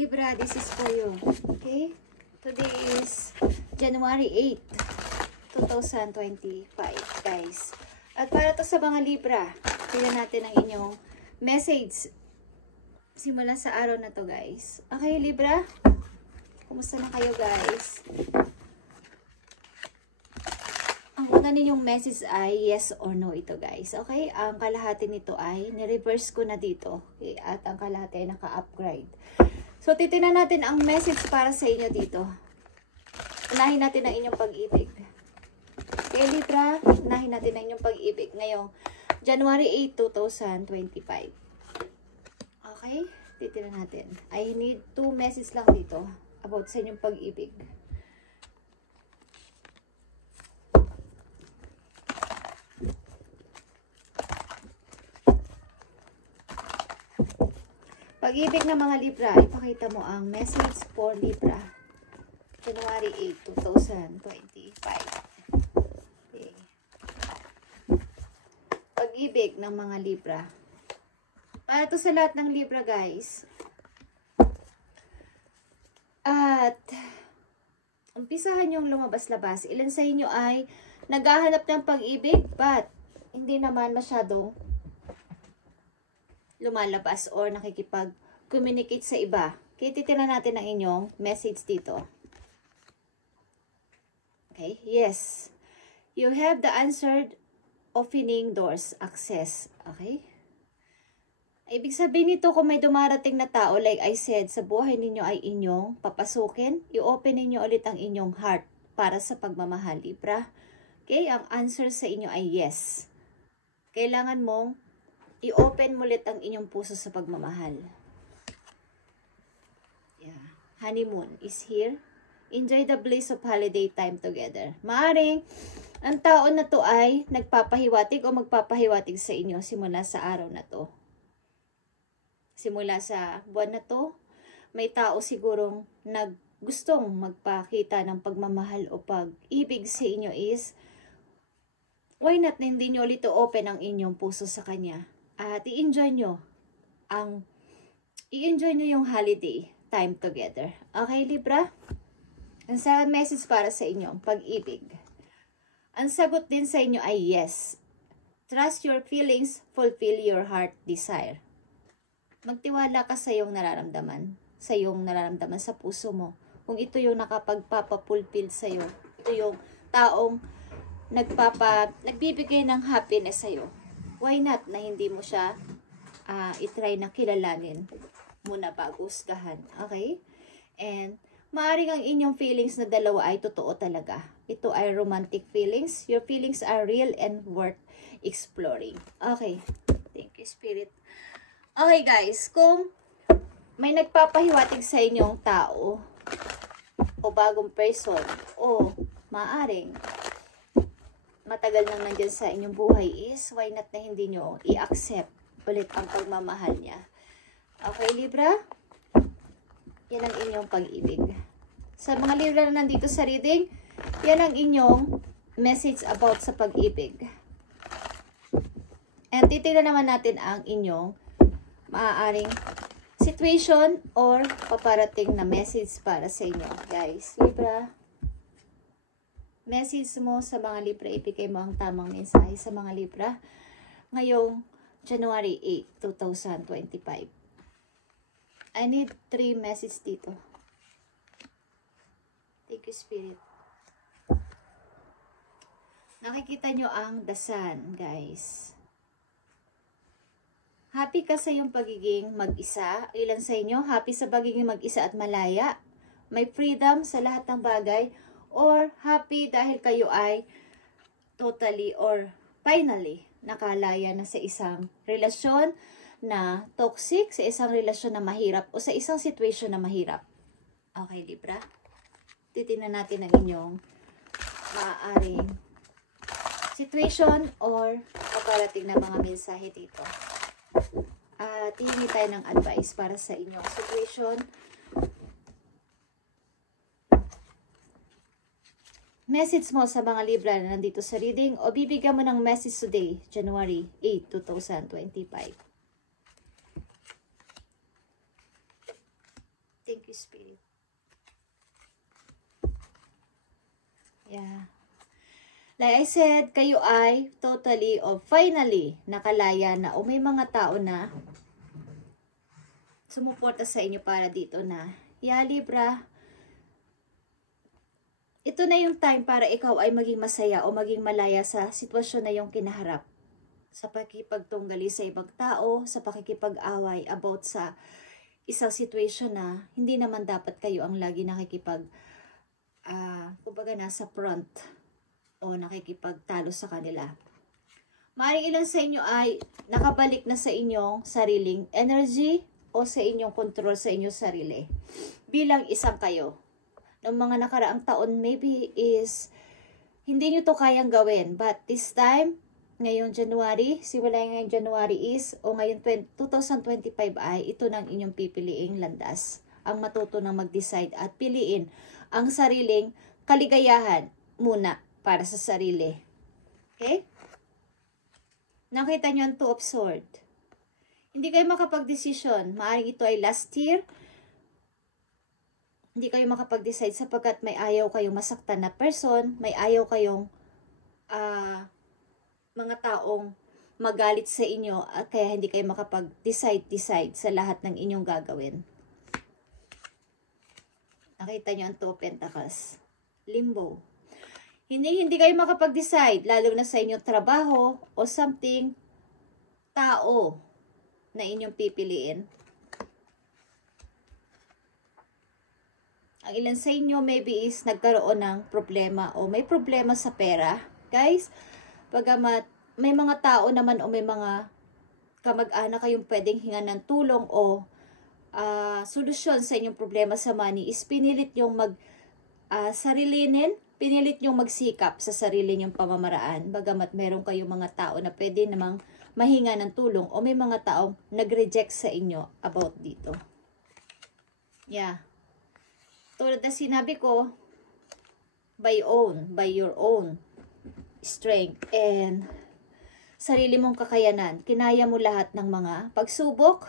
Libra, this is for you. Okay? Today is January 8, 2025, guys. At para to sa mga Libra, tingnan natin ang inyong message simula sa araw na to, guys. Okay, Libra? Kumusta na kayo, guys? Ang una ninyong message ay yes or no ito, guys. Okay? Ang kalahati nito ay ni-reverse ko na dito. Okay? At ang kalahati ay naka-upgrade. So, titingnan natin ang message para sa inyo dito. Unahin natin ang inyong pag-ibig. Okay, Libra? Unahin natin ang inyong pag-ibig ngayong January 8, 2025. Okay? Titingnan natin. I need 2 messages lang dito about sa inyong pag-ibig. Pag-ibig ng mga Libra, ipakita mo ang message for Libra. January 8, 2025. Okay. Pag-ibig ng mga Libra. Para to sa lahat ng Libra, guys. At umpisahan yung lumabas-labas. Ilan sa inyo ay naghahanap ng pag-ibig but hindi naman masyadong lumalabas or nakikipag-communicate sa iba. Kaya titignan natin ang inyong message dito. Okay, yes. You have the answered opening doors access. Okay? Ibig sabihin nito kung may dumarating na tao, like I said, sa buhay ninyo ay inyong papasukin, i-open ninyo ulit ang inyong heart para sa pagmamahal, Libra. Okay, ang answer sa inyo ay yes. Kailangan mong i-open mo ulit ang inyong puso sa pagmamahal. Yeah. Honeymoon is here. Enjoy the bliss of holiday time together. Maaring, ang tao na to ay nagpapahiwatig o magpapahiwatig sa inyo simula sa araw na to. Simula sa buwan na to, may tao sigurong gustong magpakita ng pagmamahal o pag-ibig sa inyo is, why not na hindi nyo ulit open ang inyong puso sa kanya? At i-enjoy nyo yung holiday time together. Okay, Libra? Ang sa message para sa inyo, pag-ibig. Ang sagot din sa inyo ay yes. Trust your feelings, fulfill your heart desire. Magtiwala ka sa iyong nararamdaman. Sa iyong nararamdaman sa puso mo. Kung ito yung nakapagpapapulfill sa iyo. Ito yung taong nagbibigay ng happiness sa iyo. Why not na hindi mo siya itry na kilalanin muna bago husgahan. Okay? And maaaring ang inyong feelings na dalawa ay totoo talaga. Ito ay romantic feelings. Your feelings are real and worth exploring. Okay. Thank you, Spirit. Okay, guys. Kung may nagpapahiwatig sa inyong tao o bagong person o maaaring matagal nang nandyan sa inyong buhay is, why not na hindi nyo i-accept ulit ang pagmamahal niya. Okay, Libra? Yan ang inyong pag-ibig. Sa mga Libra na nandito sa reading, yan ang inyong message about sa pag-ibig. And titignan naman natin ang inyong maaaring situation or paparating na message para sa inyo. Guys, Libra, message mo sa mga Libra, ibigay mo ang tamang mensahe sa mga Libra ngayong January 8, 2025. I need 3 messages dito. Thank you, Spirit. Nakikita nyo ang the sun, guys. Happy ka sa iyong pagiging mag-isa. Ilan sa inyo, happy sa pagiging mag-isa at malaya. May freedom sa lahat ng bagay. Or happy dahil kayo ay totally or finally nakalaya na sa isang relasyon na toxic, sa isang relasyon na mahirap o sa isang situation na mahirap. Okay, Libra? Titingnan natin ang inyong maaaring situation or paparating na mga mensahe dito. At hihingi tayo ng advice para sa inyong situation. Message mo sa mga Libra na nandito sa reading o bibigyan mo ng message today, January 8, 2025. you, Spirit. Yeah. Like I said, kayo ay totally or finally nakalaya na o may mga tao na sumuporta sa inyo para dito na, yeah, Libra, ito na yung time para ikaw ay maging masaya o maging malaya sa sitwasyon na yung kinaharap. Sa pakikipagtunggali sa ibang tao, sa pakikipag-away about sa isang situation na hindi naman dapat kayo ang lagi kumbaga nasa front o nakikipagtalo sa kanila. Maaaring ilan sa inyo ay nakabalik na sa inyong sariling energy o sa inyong control sa inyong sarili. Bilang isang kayo. Noong mga nakaraang taon, maybe is hindi nyo to kayang gawin. But this time, ngayong January, simula ngayong January is, o ngayon 2025 ay, ito ng inyong pipiliing landas. Ang matuto ng mag-decide at piliin ang sariling kaligayahan muna para sa sarili. Okay? Nakita nyo ang Two of Swords. Hindi kayo makapag-desisyon. Maaaring ito ay last year. Hindi kayo makapag-decide sapagkat may ayaw kayong masaktan na person, may ayaw kayong mga taong magalit sa inyo at kaya hindi kayo makapag-decide sa lahat ng inyong gagawin. Nakita nyo ang Two of Pentacles. Limbo. Hindi kayo makapag-decide, lalo na sa inyong trabaho o something, tao na inyong pipiliin. Ang ilan sa inyo maybe is nagkaroon ng problema o may problema sa pera. Guys, pagamat may mga tao naman o may mga kamag-anak kayong pwedeng hingan ng tulong o solusyon sa inyong problema sa money is pinilit yung pinilit yung magsikap sa sarili nyong pamamaraan. Bagamat meron kayong mga tao na pwede namang mahinga ng tulong o may mga taong nag-reject sa inyo about dito. Yeah. Tulad na sinabi ko, by your own strength and sarili mong kakayanan, kinaya mo lahat ng mga pagsubok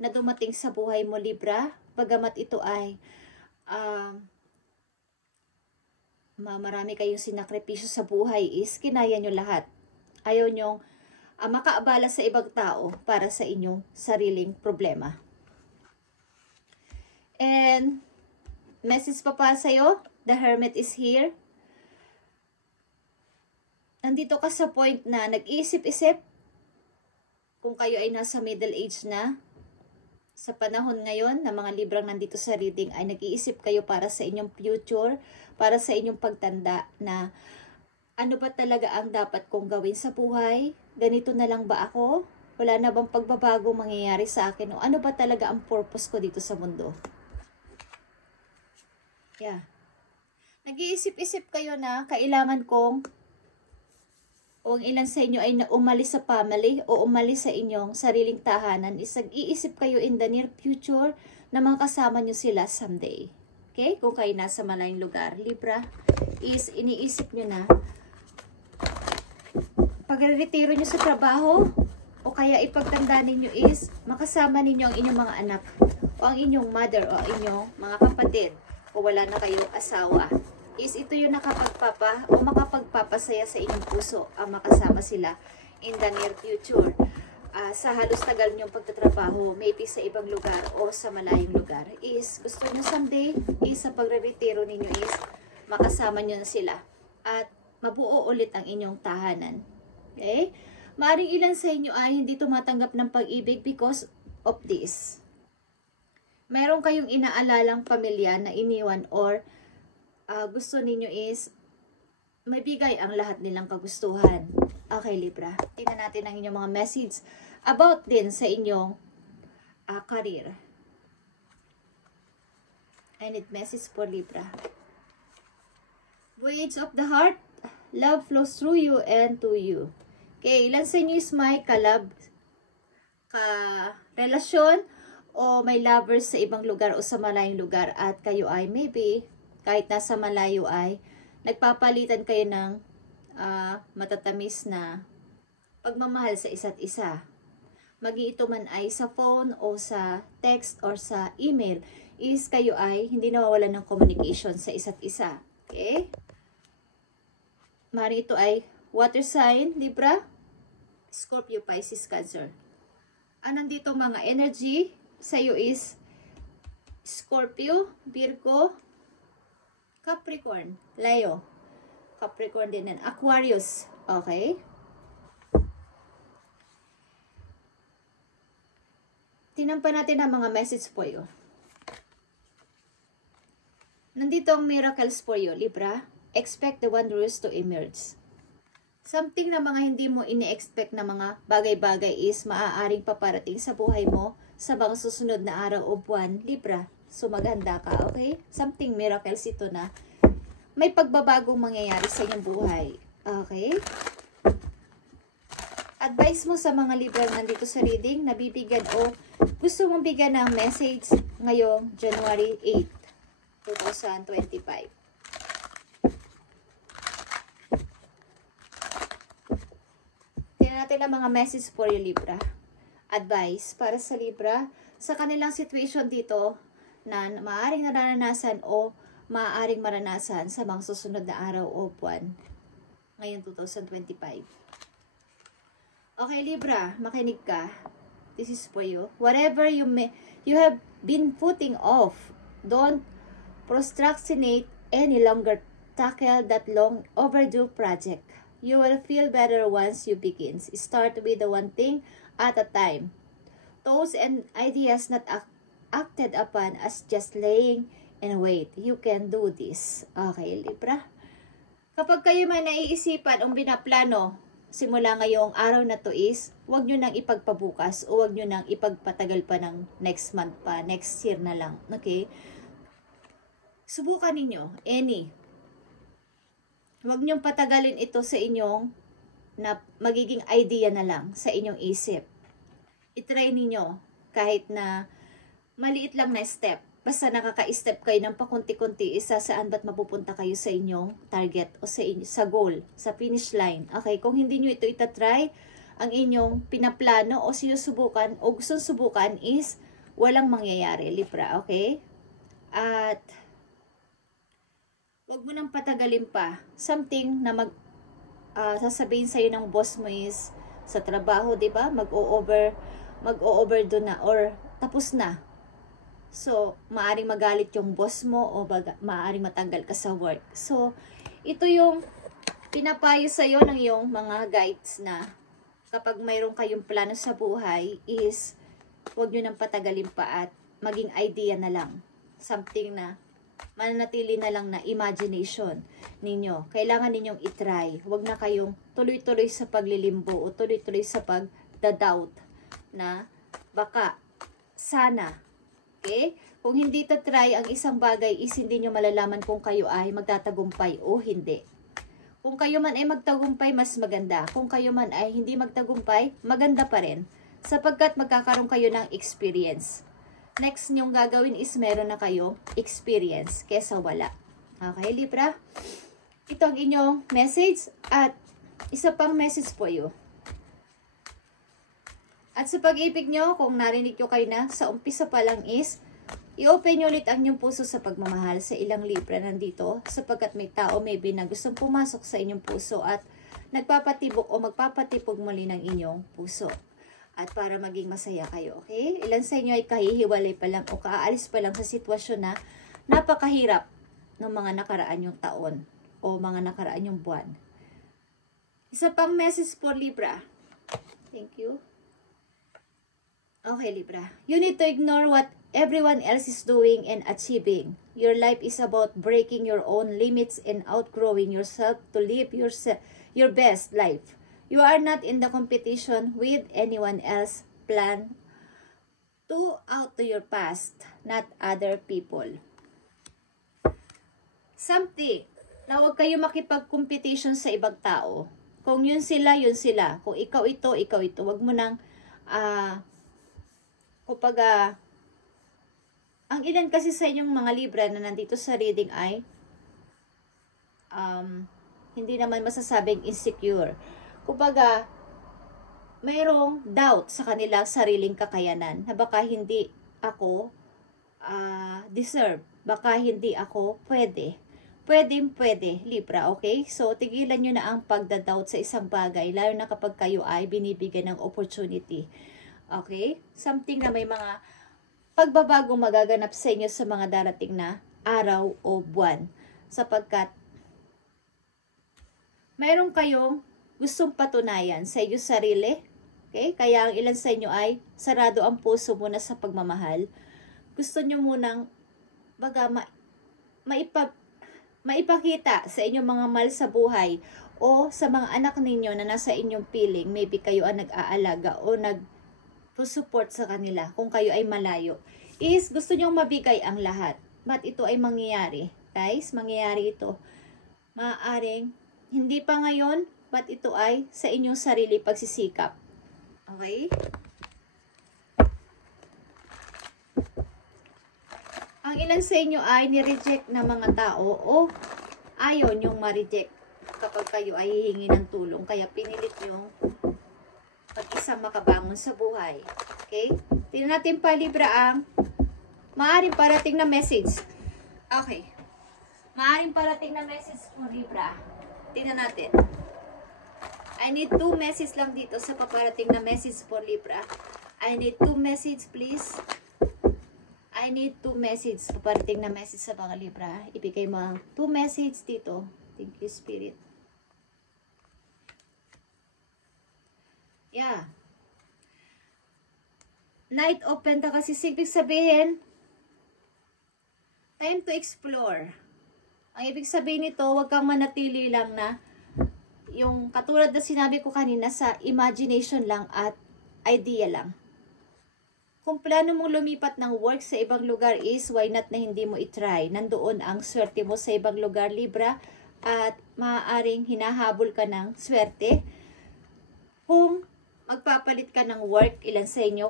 na dumating sa buhay mo, Libra. Bagamat ito ay marami kayong sinakripisyo sa buhay is kinaya nyo lahat. Ayaw nyong makaabala sa ibang tao para sa inyong sariling problema. And message pa sa'yo, the Hermit is here. Nandito ka sa point na nag-iisip-isip kung kayo ay nasa middle age na. Sa panahon ngayon na mga Librang nandito sa reading ay nag-iisip kayo para sa inyong future, para sa inyong pagtanda na ano ba talaga ang dapat kong gawin sa buhay? Ganito na lang ba ako? Wala na bang pagbabago mangyayari sa akin? O ano ba talaga ang purpose ko dito sa mundo? Yeah. Nag-iisip-isip kayo na kailangan kong o ang ilan sa inyo ay umalis sa family o umalis sa inyong sariling tahanan, is nag-iisip kayo in the near future na makasama nyo sila someday. Okay? Kung kayo nasa malayong lugar, Libra, is iniisip nyo na pag-retiro nyo sa trabaho o kaya ipagtanda ninyo is makasama ninyo ang inyong mga anak o ang inyong mother o inyong mga kapatid o wala na kayong asawa. Is ito yung makapagpapasaya sa inyong puso ang makasama sila in the near future. Sa halos tagal nyong pagtatrabaho, maybe sa ibang lugar o sa malayong lugar, is gusto nyo someday, is sa pagre-retiro ninyo is makasama nyo na sila at mabuo ulit ang inyong tahanan. Okay? Maaring ilan sa inyo ay hindi tumatanggap ng pag-ibig because of this. Meron kayong inaalalang pamilya na iniwan or gusto ninyo is maibigay ang lahat nilang kagustuhan. Okay, Libra. Tingnan natin ang inyong mga message about din sa inyong career. I need message for Libra. Voyage of the heart. Love flows through you and to you. Okay, ilan sa inyo is may relasyon o may lovers sa ibang lugar o sa malayong lugar at kayo ay maybe kahit nasa malayo ay nagpapalitan kayo ng matatamis na pagmamahal sa isa't isa. Maging ito man ay sa phone o sa text or sa email, is kayo ay hindi nawawalan ng communication sa isa't isa. Okay? Mari ito ay water sign, Libra, Scorpio, Pisces, Cancer. Anong dito mga energy sa iyo is Scorpio, Virgo, Capricorn, Leo, Capricorn din yan, Aquarius. Okay? Tinampan natin ang mga message for you. Nandito ang miracles for you, Libra. Expect the wonders to emerge. Something na mga hindi mo ini-expect na mga bagay-bagay is maaaring paparating sa buhay mo sa mga susunod na araw o buwan, Libra. So maganda ka, okay? Something miracles ito na may pagbabagong mangyayari sa inyong buhay. Okay? Advice mo sa mga Libra nandito sa reading, nabibigyan o gusto mong bigyan ng message ngayong January 8, 2025. Tingnan natin ang mga message for you, Libra. Advice para sa Libra sa kanilang situation dito na maaaring naranasan o maaaring maranasan sa mga susunod na araw o buwan ngayon 2025. Okay, Libra, makinig ka. This is for you. Whatever you have been putting off, don't procrastinate any longer. Tackle that long overdue project. You will feel better once you begin. Start with the one thing at a time. Thoughts and ideas not acted upon as just laying in wait. You can do this. Okay, Libra? Kapag kayo man naiisipan o binaplano, simula ngayong araw na to is, huwag nyo nang ipagpabukas o huwag nyo nang ipagpatagal pa ng next month pa, next year na lang. Okay? Subukan ninyo, any. Huwag nyong patagalin ito sa inyong na magiging idea na lang sa inyong isip. I-try ninyo kahit na maliit lang na step. Basta nakaka-step kayo ng pakunti-kunti, isa saan ba't mapupunta kayo sa inyong target o sa goal, sa finish line. Okay, kung hindi nyo ito itatry, ang inyong pinaplano o sinusubukan o gustong subukan is walang mangyayari, Libra. Okay? At huwag mo nang patagalin pa. Something na sasabihin sa'yo ng boss mo is sa trabaho, di ba? Mag-o-over do na or tapos na. So, maaring magalit yung boss mo o maaring matanggal ka sa work. So, ito yung pinapayo sa'yo ng iyong mga guides na kapag mayroon kayong plano sa buhay is huwag nyo nang patagalin pa at maging idea na lang. Something na mananatili na lang na imagination ninyo. Kailangan ninyong itry. Huwag na kayong tuloy-tuloy sa paglilimbo o tuloy-tuloy sa pagdadoubt na baka, sana. Okay? Kung hindi try ang isang bagay is hindi nyo malalaman kung kayo ay magtatagumpay o hindi. Kung kayo man ay magtagumpay, mas maganda. Kung kayo man ay hindi magtagumpay, maganda pa rin. Sapagkat magkakaroon kayo ng experience. Next nyong gagawin is meron na kayong experience kesa wala. Okay, Libra? Ito ang inyong message at isa pang message po you. At sa pag-ibig nyo, kung narinig nyo kayo na, sa umpisa pa lang is, i-open nyo ulit ang inyong puso sa pagmamahal sa ilang Libra nandito, sapagkat may tao maybe na gustong pumasok sa inyong puso at nagpapatibok o magpapatipog muli ng inyong puso. At para maging masaya kayo, okay? Ilan sa inyo ay kahihiwalay pa lang o kaalis pa lang sa sitwasyon na napakahirap ng mga nakaraan yung taon o mga nakaraan yung buwan. Isa pang message for Libra. Thank you. Okay, Libra. You need to ignore what everyone else is doing and achieving. Your life is about breaking your own limits and outgrowing yourself to live your best life. You are not in the competition with anyone else. Plan to out to your past, not other people. Something na huwag kayo makipag-competition sa ibang tao. Kung yun sila, yun sila. Kung ikaw ito, ikaw ito. Huwag mo nang ang ilan kasi sa inyong mga Libra na nandito sa reading ay hindi naman masasabing insecure. Kumbaga, mayroong doubt sa kanilang sariling kakayanan na baka hindi ako deserve, baka hindi ako pwede. Pwede, Libra, okay? So, tigilan nyo na ang pagda-doubt sa isang bagay, lalo na kapag kayo ay binibigyan ng opportunity. Okay? Something na may mga pagbabago magaganap sa inyo sa mga darating na araw o buwan. Sapagkat, mayroon kayong gustong patunayan sa inyong sarili. Okay? Kaya ang ilan sa inyo ay sarado ang puso muna sa pagmamahal. Gusto nyo munang maipakita sa inyong mga mahal sa buhay o sa mga anak ninyo na nasa inyong piling. Maybe kayo ang nag-aalaga o nag-support sa kanila kung kayo ay malayo. Is gusto nyong mabigay ang lahat. But ito ay mangyayari. Guys, mangyayari ito. Maaaring hindi pa ngayon, but ito ay sa inyong sarili pagsisikap. Okay? Ang ilan sa inyo ay nireject na mga tao o ayaw nyong ma-reject kapag kayo ay hihingi ng tulong. Kaya pinilit nyong pag-isang makabangon sa buhay. Okay? Tingnan natin pa, Libra, ang maaaring parating na message. Okay. Maaaring parating na message po, Libra. Tingnan natin. I need 2 message lang dito sa paparating na message po, Libra. I need 2 message, please. I need 2 message. Paparating na message sa mga Libra. Ibigay mo ang 2 message dito. Thank you, Spirit. Yeah. Knight of Pentacles, ibig sabihin, time to explore. Ang ibig sabihin nito, huwag kang manatili lang na yung katulad na sinabi ko kanina sa imagination lang at idea lang. Kung plano mong lumipat ng work sa ibang lugar is, why not na hindi mo itry? Nandoon ang swerte mo sa ibang lugar, Libra, at maaaring hinahabol ka ng swerte. Kung magpapalit ka ng work, ilan sa inyo,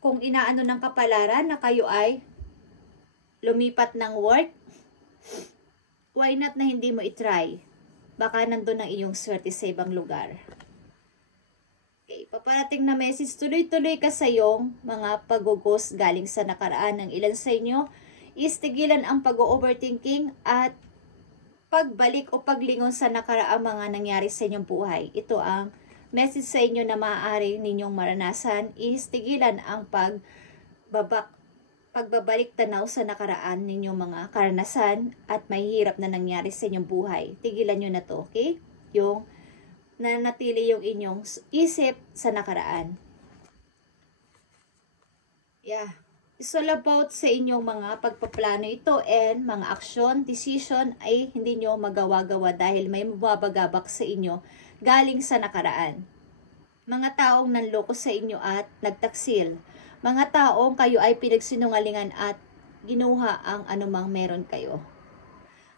kung inaano ng kapalaran na kayo ay lumipat ng work, why not na hindi mo itry? Baka nandun ang iyong swerte sa ibang lugar. Okay, paparating na message, tuloy-tuloy ka sa iyong mga pagugos galing sa nakaraan. Ng ilan sa inyo is tigilan ang pag-overthinking at pagbalik o paglingon sa nakaraang mga nangyari sa inyong buhay. Ito ang message sa inyo na maaari ninyong maranasan is tigilan ang pagbabalik tanaw sa nakaraan ninyong mga karanasan at may hirap na nangyari sa inyong buhay. Tigilan nyo na to, okay? Yung nanatili yung inyong isip sa nakaraan. Yeah. It's all about sa inyong mga pagpaplano ito and mga aksyon, decision ay hindi nyo magawa-gawa dahil may mababagabak sa inyo galing sa nakaraan. Mga taong nanloko sa inyo at nagtaksil. Mga taong kayo ay pinagsinungalingan at ginuha ang anumang meron kayo.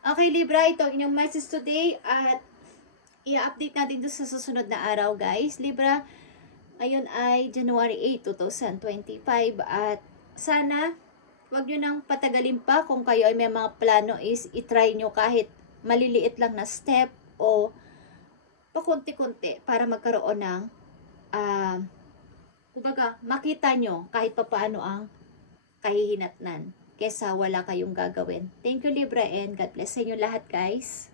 Okay, Libra, ito ang inyong message today at i-update natin ito sa susunod na araw, guys. Libra, ngayon ay January 8, 2025 at sana wag nyo nang patagalin pa. Kung kayo ay may mga plano is itry nyo kahit maliliit lang na step o pakunti-kunti para magkaroon ng kumbaga makita nyo kahit papaano ang kahihinatnan kesa wala kayong gagawin. Thank you, Libra, and God bless sa inyo lahat, guys.